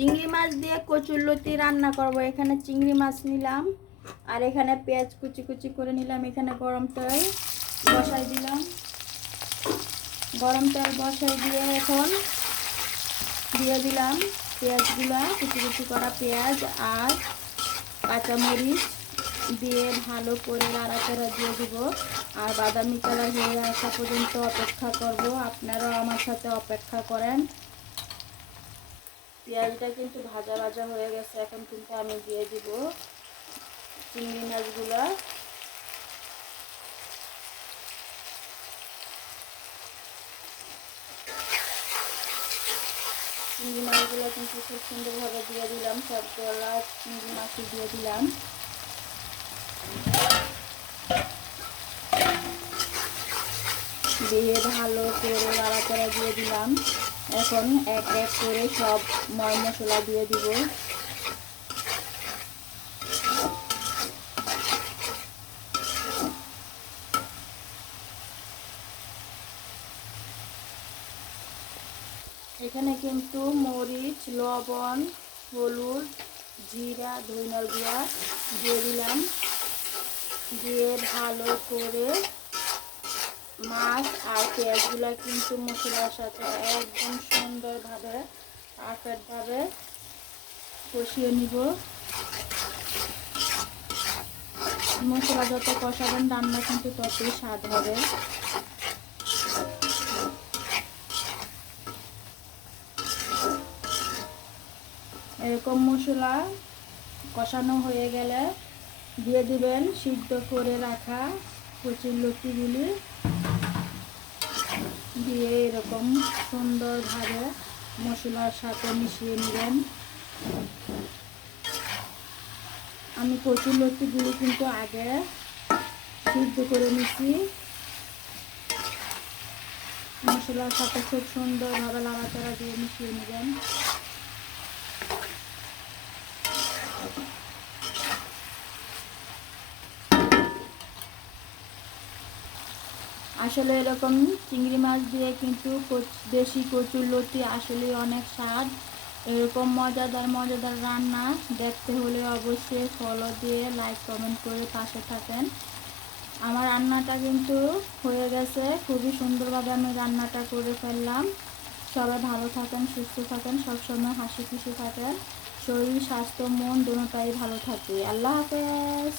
চিংড়ি মাছ দিয়ে কচুরলতি রান্না করব। এখানে চিংড়ি মাছ নিলাম, আর এখানে পেঁয়াজ কুচি কুচি করে নিলাম। এখানে গরম তেল বসাই দিলাম। গরম তেল বসাই দিয়ে এখন দিয়ে দিলাম পেঁয়াজগুলা, কুচি কুচি করা পেঁয়াজ আর কাঁচামরিচ দিয়ে ভালো করে নাড়াচাড়া দিয়ে দিব। আর বাদামি কালার হয়ে আসা পর্যন্ত অপেক্ষা করব। আপনারাও আমার সাথে অপেক্ষা করেন। পেঁয়াজটা কিন্তু ভাজা ভাজা হয়ে গেছে, এখন কিন্তু আমি দিয়ে দিব চিংড়ি মাছগুলো। চিংড়ি মাছগুলো কিন্তু খুব সুন্দরভাবে দিয়ে দিলাম সবগুলা চিংড়ি মাছই দিয়ে দিলাম। দিয়ে ভালো করে নাড়াচাড়া দিয়ে দিলাম। এখন এক এক করে সব ময় মশলা দিয়ে দিব। এখানে কিন্তু মরিচ, লবণ, হলুদ, জিরা ধইনার গুঁড়া দিয়ে দিলাম। দিয়ে ভালো করে মাছ আর পেঁয়াজগুলো কিন্তু মশলার সাথে একদম সুন্দরভাবে পারফেক্টভাবে কষিয়ে নিব। মশলা যত কষাবেন, রান্না কিন্তু ততই স্বাদ হবে। এরকম মশলা কষানো হয়ে গেলে দিয়ে দিবেন সিদ্ধ করে রাখা কচির লতিগুলি। দিয়ে এরকম সুন্দরভাবে মশলার সাথে মিশিয়ে নিলেন আমি কচুর লতিগুলো কিন্তু আগে সিদ্ধ করে নিছি। মশলার সাথে খুব সুন্দরভাবে লাড়াচাড়া দিয়ে মিশিয়ে নেবেন। আসলে এরকম চিংড়ি মাছ দিয়ে কিন্তু দেশি কচুর লতি আসলে অনেক স্বাদ। এরকম মজাদার মজাদার রান্না দেখতে হলে অবশ্যই ফলো দিয়ে লাইক কমেন্ট করে পাশে থাকেন। আমার রান্নাটা কিন্তু হয়ে গেছে, খুবই সুন্দরভাবে আমি রান্নাটা করে ফেললাম। সবাই ভালো থাকেন, সুস্থ থাকেন, সবসময় হাসি খুশি থাকেন। শরীর, স্বাস্থ্য, মন দুটোটাই ভালো থাকে। আল্লাহ হাফেজ।